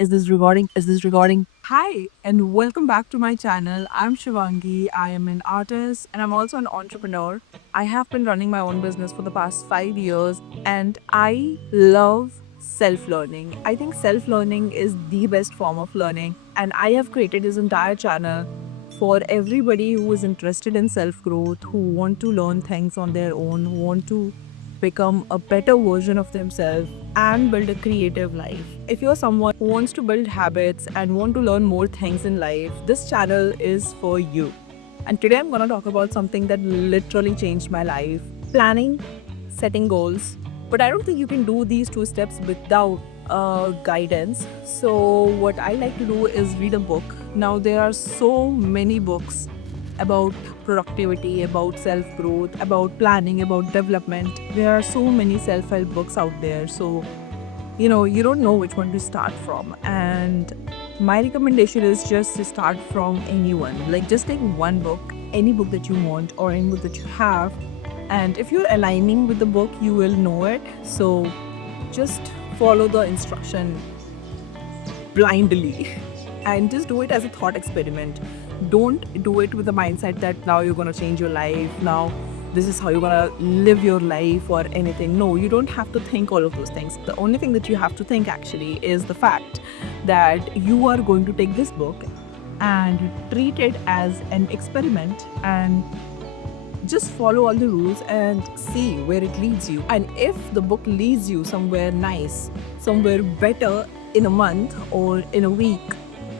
Is this recording? Is this recording? Hi, and welcome back to my channel. I'm Shivangi. I am an artist and I'm also an entrepreneur. I have been running my own business for the past 5 years and I love self learning. I think self learning is the best form of learning, and I have created this entire channel for everybody who is interested in self growth, who want to learn things on their own, who want to become a better version of themselves and build a creative life. If you're someone who wants to build habits and want to learn more things in life, this channel is for you. And today I'm going to talk about something that literally changed my life: planning, setting goals. But I don't think you can do these two steps without guidance. So, what I like to do is read a book. Now, there are so many books about productivity, about self growth, about planning, about development. There are so many self help books out there. So, you don't know which one to start from. And my recommendation is just to start from anyone. Like, just take one book, any book that you want, or any book that you have. And if you're aligning with the book, you will know it. So, just follow the instruction blindly and just do it as a thought experiment. Don't do it with the mindset that now you're going to change your life. Now, this is how you're going to live your life or anything. No, you don't have to think all of those things. The only thing that you have to think actually is the fact that you are going to take this book and treat it as an experiment and just follow all the rules and see where it leads you. And if the book leads you somewhere nice, somewhere better in a month or in a week,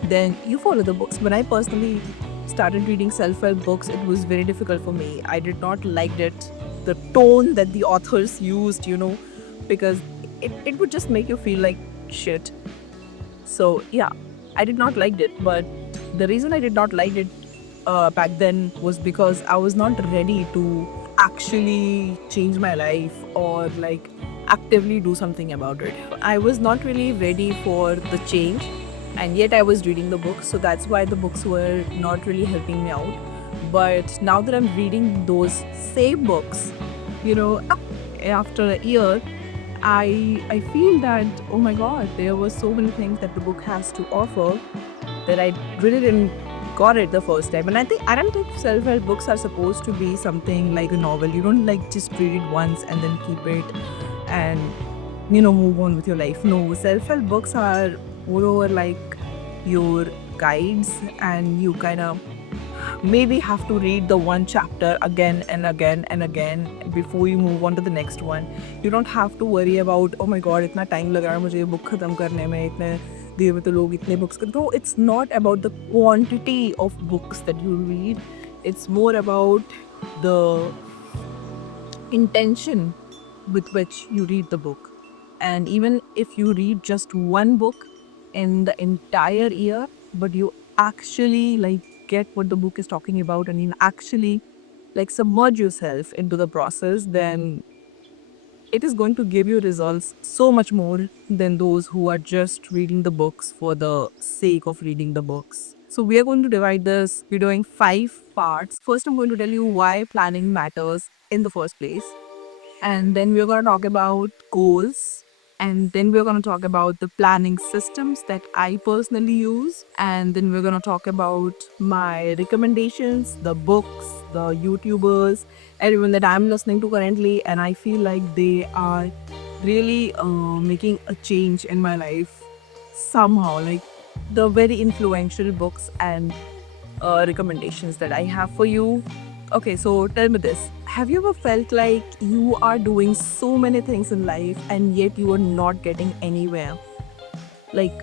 then you follow the books. When I personally started reading self-help books, it was very difficult for me. I did not like it, the tone that the authors used, because it would just make you feel like shit. So yeah, I did not like it. But the reason I did not like it back then was because I was not ready to actually change my life or like actively do something about it. I was not really ready for the change, and yet I was reading the books, so that's why the books were not really helping me out. But now that I'm reading those same books, you know, after a year, I feel that, oh my god, there were so many things that the book has to offer that I really didn't got it the first time. And I don't think self-help books are supposed to be something like a novel. You don't like just read it once and then keep it and move on with your life. No, self-help books are moreover like your guides, and you kind of maybe have to read the one chapter again and again and again before you move on to the next one. You don't have to worry about, oh my god, इतना time लग रहा है मुझे ये book खत्म करने में, इतने देर में तो लोग इतने books कर. No, it's not about the quantity of books that you read. It's more about the intention with which you read the book. And even if you read just one book in the entire year, but you actually like get what the book is talking about and you actually like submerge yourself into the process, then it is going to give you results so much more than those who are just reading the books for the sake of reading the books. So, we are going to divide this video in 5 parts. First, I'm going to tell you why planning matters in the first place, and then we're going to talk about goals, and then we're going to talk about the planning systems that I personally use, and then we're going to talk about my recommendations, the books, the YouTubers, everyone that I'm listening to currently, and I feel like they are really making a change in my life somehow, like the very influential books and recommendations that I have for you. Okay, so tell me this. Have you ever felt like you are doing so many things in life and yet you are not getting anywhere? Like,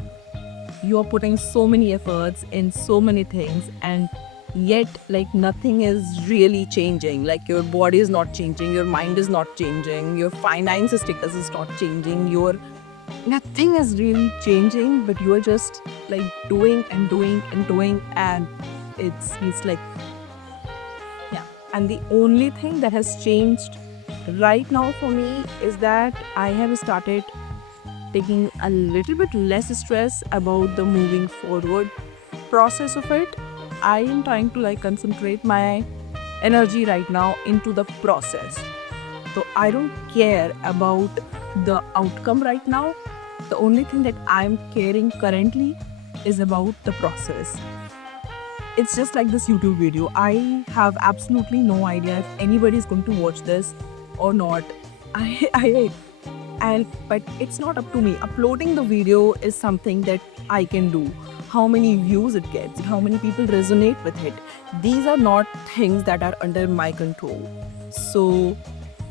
you are putting so many efforts in so many things, and yet like nothing is really changing. Like, your body is not changing, your mind is not changing, your finance status is not changing, your nothing is really changing, but you are just like doing and doing and doing, and it's like, yeah. And the only thing that has changed right now for me is that I have started taking a little bit less stress about the moving forward process of it. I am trying to like concentrate my energy right now into the process. So I don't care about the outcome right now. The only thing that I'm caring currently is about the process. It's just like this YouTube video. I have absolutely no idea if anybody is going to watch this or not. But it's not up to me. Uploading the video is something that I can do. How many views it gets, how many people resonate with it. These are not things that are under my control. So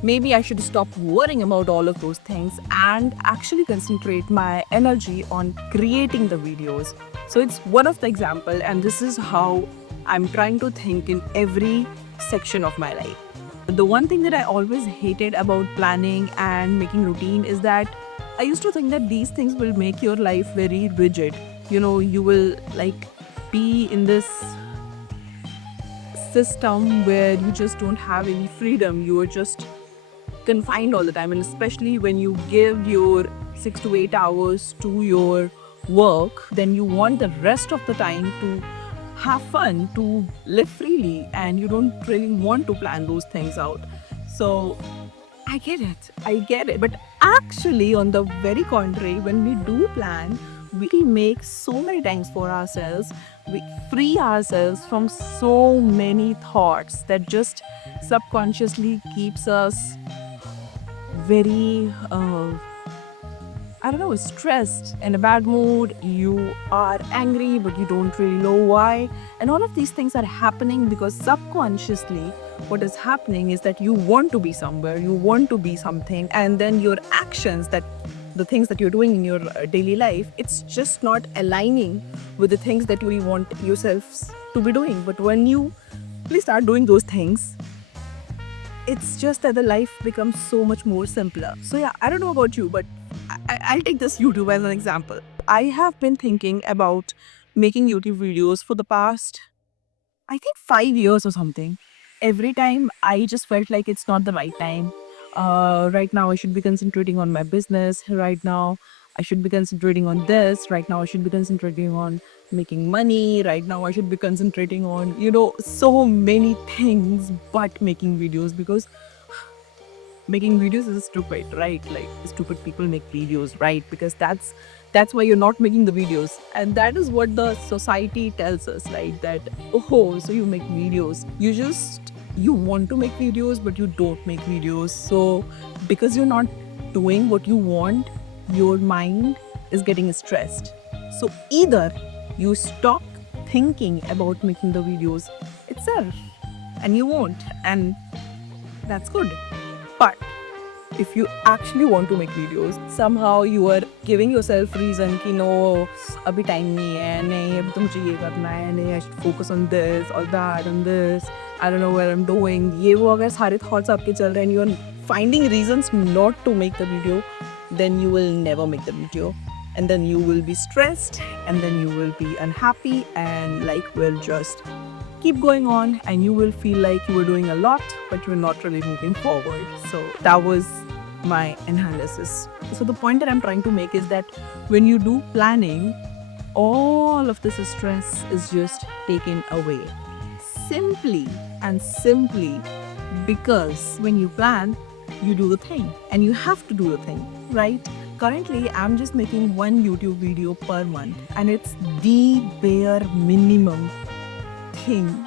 maybe I should stop worrying about all of those things and actually concentrate my energy on creating the videos. So it's one of the example, and this is how I'm trying to think in every section of my life. The one thing that I always hated about planning and making routine is that I used to think that these things will make your life very rigid. You know, you will like be in this system where you just don't have any freedom. You are just confined all the time, and especially when you give your 6 to 8 hours to your work, then you want the rest of the time to have fun, to live freely, and you don't really want to plan those things out. So I get it. But actually, on the very contrary, when we do plan, we make so many times for ourselves. We free ourselves from so many thoughts that just subconsciously keeps us very stressed, in a bad mood. You are angry but you don't really know why, and all of these things are happening because subconsciously what is happening is that you want to be somewhere, you want to be something, and then your actions, that the things that you're doing in your daily life, it's just not aligning with the things that you want yourselves to be doing. But when you please start doing those things, it's just that the life becomes so much more simpler. So yeah, I don't know about you, but I'll take this YouTube as an example. I have been thinking about making YouTube videos for the past, I think, 5 years or something. Every time I just felt like it's not the right time. Right now I should be concentrating on my business. Right now I should be concentrating on this. Right now I should be concentrating on making money. Right now I should be concentrating on, so many things but making videos, because making videos is stupid, right? Like, stupid people make videos, right? Because that's why you're not making the videos, and that is what the society tells us, right? That, oh, so you make videos, you want to make videos but you don't make videos. So because you're not doing what you want, your mind is getting stressed. So either you stop thinking about making the videos itself, and you won't, and that's good. But if you actually want to make videos, somehow you are giving yourself reason कि no, अभी time नहीं है, नहीं अभी तो मुझे ये करना है, नहीं I should focus on this or that and this, I don't know what I'm doing. ये वो अगर सारे thoughts आपके चल रहे हैं and you are finding reasons not to make the video, then you will never make the video. And then you will be stressed, and then you will be unhappy, and life will just keep going on, and you will feel like you were doing a lot but you're not really moving forward. So that was my analysis. So the point that I'm trying to make is that when you do planning, all of this stress is just taken away, simply and simply because when you plan, you do the thing, and you have to do the thing, right? Currently I'm just making one YouTube video per month, and it's the bare minimum thing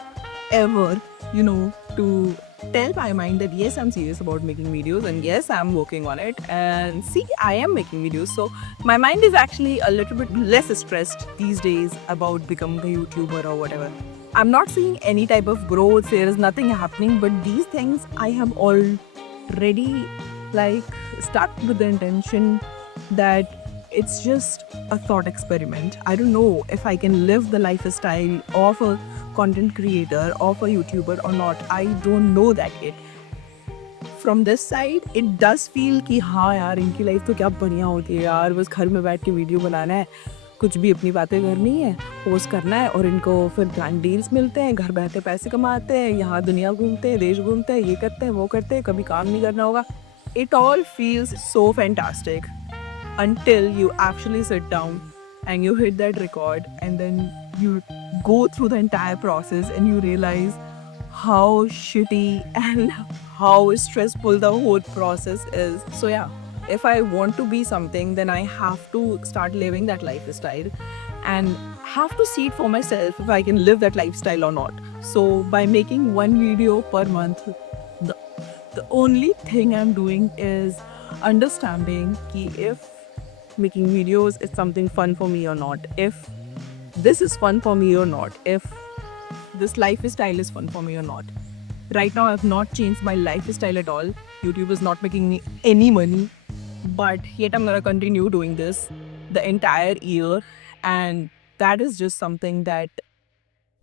ever, to tell my mind that yes, I'm serious about making videos, and yes, I'm working on it, and see, I am making videos. So my mind is actually a little bit less stressed these days about becoming a YouTuber or whatever. I'm not seeing any type of growth, there is nothing happening, but these things I have already started with the intention that it's just a thought experiment. I don't know if I can live the lifestyle of a content creator, of a YouTuber or not. I don't know that yet. From this side, it does feel कि हाँ यार, इनकी life तो क्या बढ़िया होती है यार, बस घर में बैठ के वीडियो बनाना है, कुछ भी अपनी बातें करनी है, पोस्ट करना है, और इनको फिर ब्रांड डील्स मिलते हैं, घर बैठे पैसे कमाते हैं, यहाँ दुनिया घूमते हैं, देश घूमते हैं, ये करते हैं, वो करते हैं, कभी काम नहीं करना होगा. It all feels so fantastic until you actually sit down and you hit that record, and then you go through the entire process and you realize how shitty and how stressful the whole process is. So yeah, If I want to be something, then I have to start living that lifestyle and have to see it for myself if I can live that lifestyle or not. So by making one video per month, the, the only thing I'm doing is understanding ki if making videos is something fun for me or not, if this is fun for me or not, if this lifestyle is fun for me or not. Right now, I've not changed my lifestyle at all. YouTube is not making me any money, but yet I'm gonna continue doing this the entire year. And that is just something that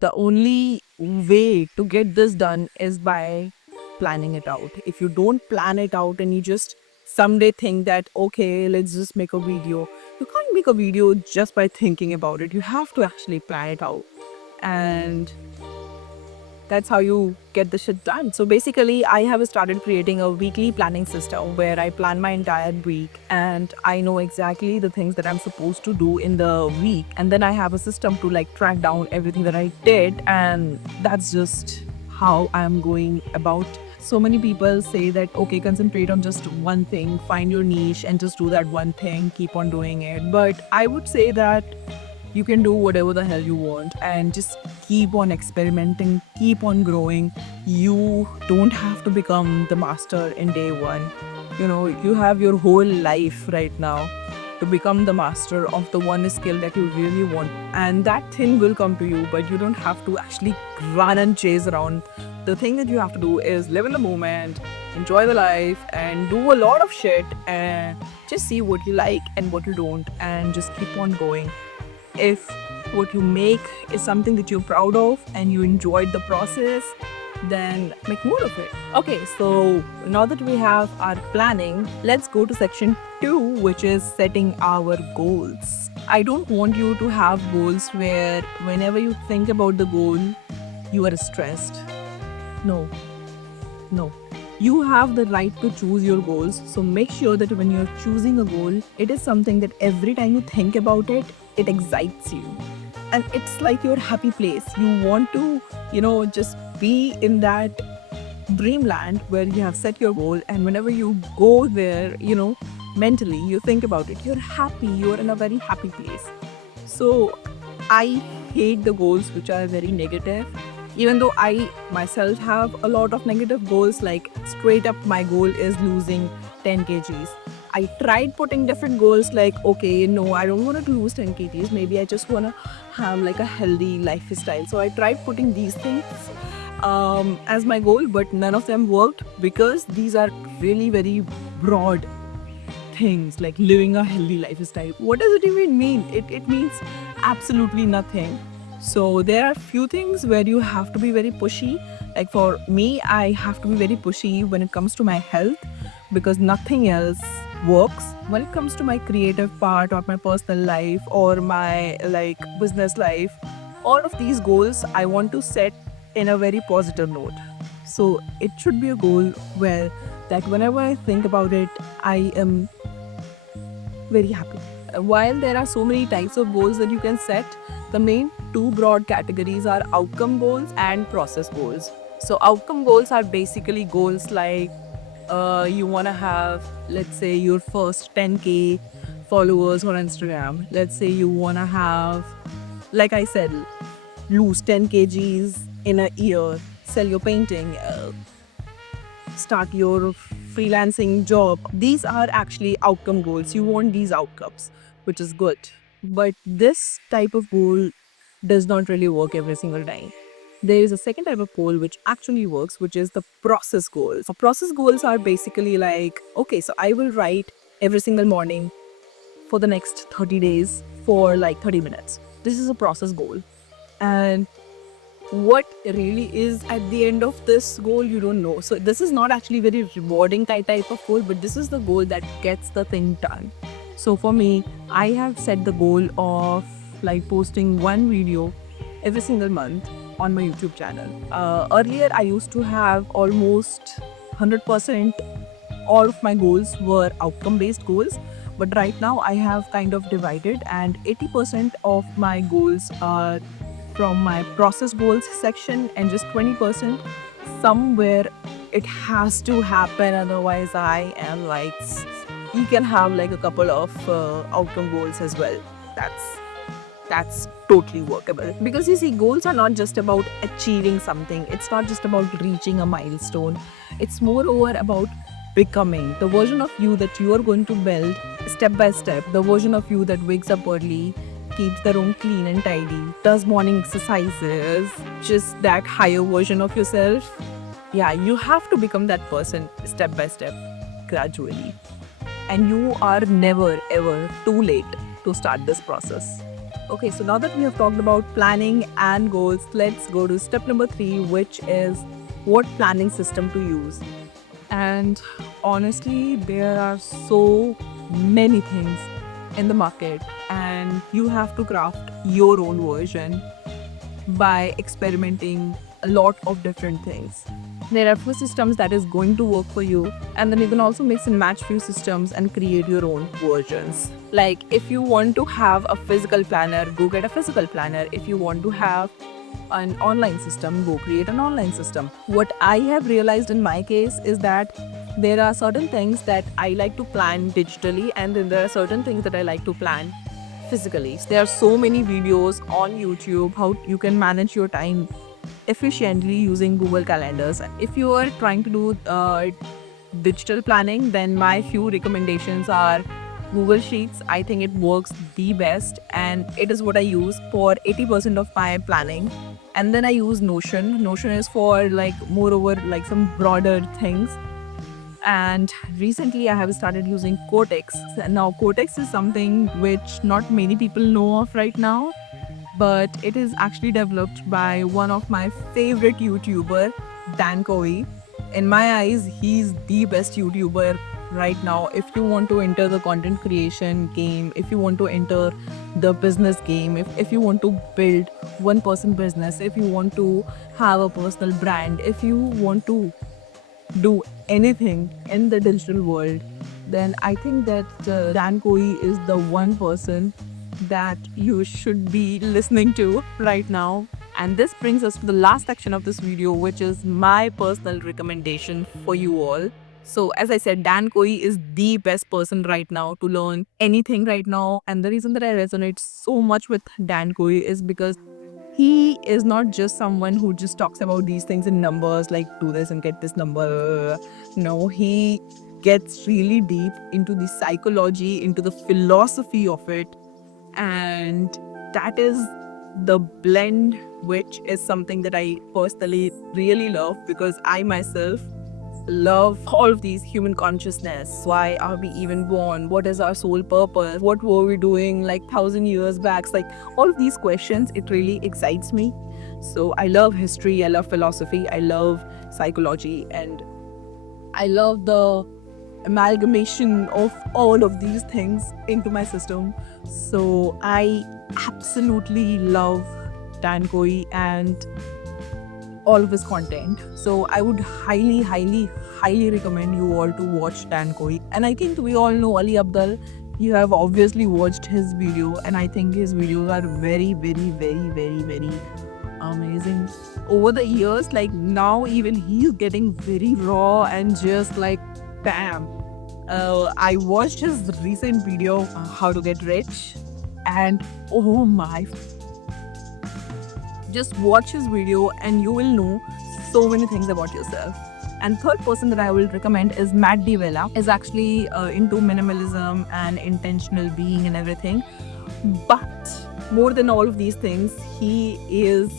the only way to get this done is by planning it out. If you don't plan it out and you just someday think that, okay, let's just make a video, you can't make a video just by thinking about it. You have to actually plan it out. And that's how you get the shit done. So basically, I have started creating a weekly planning system where I plan my entire week and I know exactly the things that I'm supposed to do in the week. And then I have a system to like track down everything that I did. And that's just how I'm going about. So many people say that, okay, concentrate on just one thing, find your niche and just do that one thing, keep on doing it. But I would say that you can do whatever the hell you want and just keep on experimenting, keep on growing. You don't have to become the master in day one. You know, you have your whole life right now to become the master of the one skill that you really want. And that thing will come to you, but you don't have to actually run and chase around. The thing that you have to do is live in the moment, enjoy the life, and do a lot of shit and just see what you like and what you don't, and just keep on going. If what you make is something that you're proud of and you enjoyed the process, then make more of it. Okay, so now that we have our planning, let's go to section 2, which is setting our goals. I don't want you to have goals where whenever you think about the goal, you are stressed. No. You have the right to choose your goals. So make sure that when you're choosing a goal, it is something that every time you think about it, it excites you. And it's like your happy place. You want to, just be in that dreamland where you have set your goal. And whenever you go there, mentally, you think about it, you're happy, you're in a very happy place. So I hate the goals which are very negative. Even though I myself have a lot of negative goals, like straight up my goal is losing 10 kgs. I tried putting different goals like, okay, no, I don't want to lose 10 kgs. Maybe I just want to have like a healthy lifestyle. So I tried putting these things as my goal, but none of them worked because these are really very broad things like living a healthy lifestyle. What does it even mean? It means absolutely nothing. So there are few things where you have to be very pushy. Like for me, I have to be very pushy when it comes to my health because nothing else works. When it comes to my creative part or my personal life or my like business life, all of these goals I want to set in a very positive note. So it should be a goal where that whenever I think about it, I am very happy. While there are so many types of goals that you can set, the main two broad categories are outcome goals and process goals. So outcome goals are basically goals like you want to have, let's say, your first 10k followers on Instagram. Let's say you want to have, like I said, lose 10 kgs in a year, sell your painting, start your freelancing job. These are actually outcome goals. You want these outcomes, which is good. But this type of goal does not really work every single time. There is a second type of goal which actually works, which is the process goals. So process goals are basically like, okay, so I will write every single morning for the next 30 days for like 30 minutes. This is a process goal. And what really is at the end of this goal, you don't know. So this is not actually very rewarding type of goal, but this is the goal that gets the thing done. So for me, I have set the goal of like posting one video every single month on my YouTube channel. Earlier, I used to have almost 100% all of my goals were outcome-based goals. But right now, I have kind of divided and 80% of my goals are from my process goals section and just 20% somewhere it has to happen. Otherwise, I am like, you can have like a couple of outcome goals as well. That's totally workable, because you see, goals are not just about achieving something, it's not just about reaching a milestone, it's moreover about becoming the version of you that you are going to build step by step, the version of you that wakes up early, keeps the room clean and tidy, does morning exercises, just that higher version of yourself. Yeah, you have to become that person step by step, gradually, and you are never ever too late to start this process. Okay, so now that we have talked about planning and goals, let's go to step number 3, which is what planning system to use. And honestly, there are so many things in the market, and you have to craft your own version by experimenting a lot of different things. There are few systems that is going to work for you, and then you can also mix and match few systems and create your own versions. Like if you want to have a physical planner, go get a physical planner. If you want to have an online system, go create an online system. What I have realized in my case is that there are certain things that I like to plan digitally, and then there are certain things that I like to plan physically. There are so many videos on YouTube how you can manage your time efficiently using Google Calendars. If you are trying to do digital planning, then my few recommendations are Google Sheets. I think it works the best, and it is what I use for 80% of my planning. And then I use Notion. Notion is for like moreover like some broader things. And recently I have started using Cortex. Now Cortex is something which not many people know of right now, but it is actually developed by one of my favorite YouTuber, Dan Coe. In my eyes, he's the best YouTuber right now. If you want to enter the content creation game, if you want to enter the business game, if you want to build one person business, if you want to have a personal brand, if you want to do anything in the digital world, then I think that Dan Coe is the one person that you should be listening to right now. And this brings us to the last section of this video, which is my personal recommendation for you all. So as I said, Dan Coe is the best person right now to learn anything right now. And the reason that I resonate so much with Dan Coe is because he is not just someone who just talks about these things in numbers, like do this and get this number. No, he gets really deep into the psychology, into the philosophy of it. And that is the blend, which is something that I personally really love, because I myself love all of these human consciousness. Why are we even born? What is our sole purpose? What were we doing like 1,000 years back? Like all of these questions, it really excites me. So I love history, I love philosophy, I love psychology, and I love the amalgamation of all of these things into my system. So I absolutely love Dan Coe and all of his content. So I would highly recommend you all to watch Dan Coe. And I think we all know Ali Abdaal. You have obviously watched his video, and I think his videos are very amazing. Over the years, like now even he's getting very raw and just like bam. I watched his recent video, How to Get Rich, and oh my, just watch his video and you will know so many things about yourself. And third person that I will recommend is Matt D'Avella. Is actually into minimalism and intentional being and everything. But more than all of these things, he is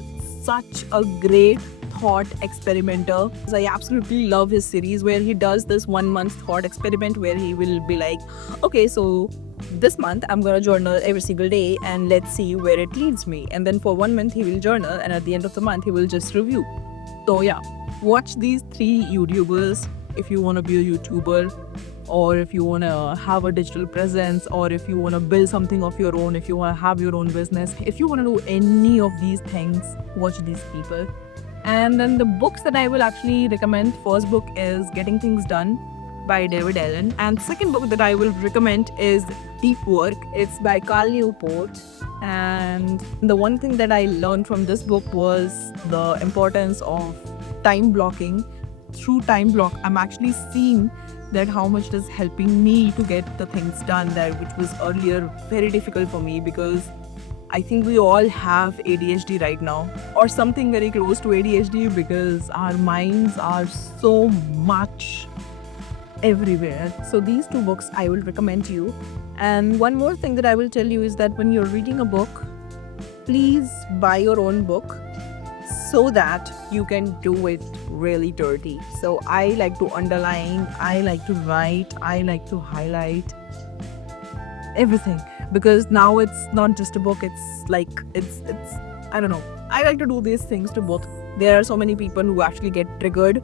such a great thought experimenter. I absolutely love his series where he does this 1 month thought experiment where he will be like, okay, so this month I'm gonna journal every single day and let's see where it leads me. And then for 1 month he will journal, and at the end of the month he will just review. So yeah, watch these 3 YouTubers if you want to be a YouTuber, or if you want to have a digital presence, or if you want to build something of your own, if you want to have your own business, if you want to do any of these things, watch these people. And then the books that I will actually recommend, first book is Getting Things Done by David Allen, and second book that I will recommend is Deep Work. It's by Cal Newport. And the one thing that I learned from this book was the importance of time blocking. Through time block, I'm actually seeing that how much it is helping me to get the things done that which was earlier very difficult for me, because I think we all have ADHD right now, or something very close to ADHD, because our minds are so much everywhere. So these two books I will recommend you. And one more thing that I will tell you is that when you're reading a book, please buy your own book so that you can do it really dirty. So I like to underline, I like to write, I like to highlight everything, because now it's not just a book, it's like it's I don't know. I like to do these things to both. There are so many people who actually get triggered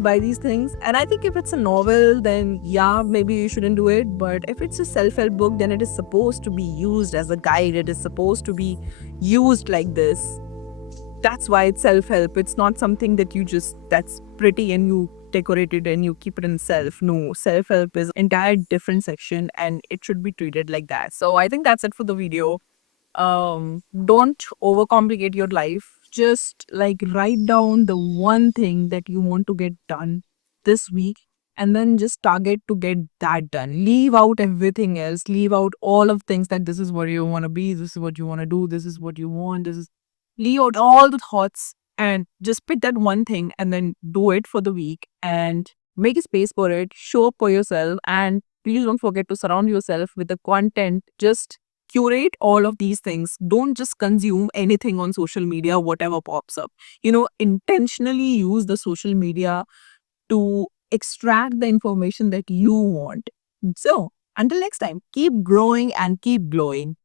by these things, and I think if it's a novel, then yeah, maybe you shouldn't do it. But if it's a self-help book, then it is supposed to be used as a guide, it is supposed to be used like this. That's why it's self-help. It's not something that you just that's pretty and you decorate it and you keep it in self. No, self-help is entire different section and it should be treated like that. So I think that's it for the video. Don't overcomplicate your life. Just like write down the one thing that you want to get done this week, and then just target to get that done. Leave out everything else. Leave out all of things that this is what you want to be, this is what you want to do, this is what you want, this is leave out all the thoughts and just pick that one thing and then do it for the week and make a space for it. Show up for yourself, and please don't forget to surround yourself with the content. Just curate all of these things. Don't just consume anything on social media, whatever pops up. Intentionally use the social media to extract the information that you want. So, until next time, keep growing and keep glowing.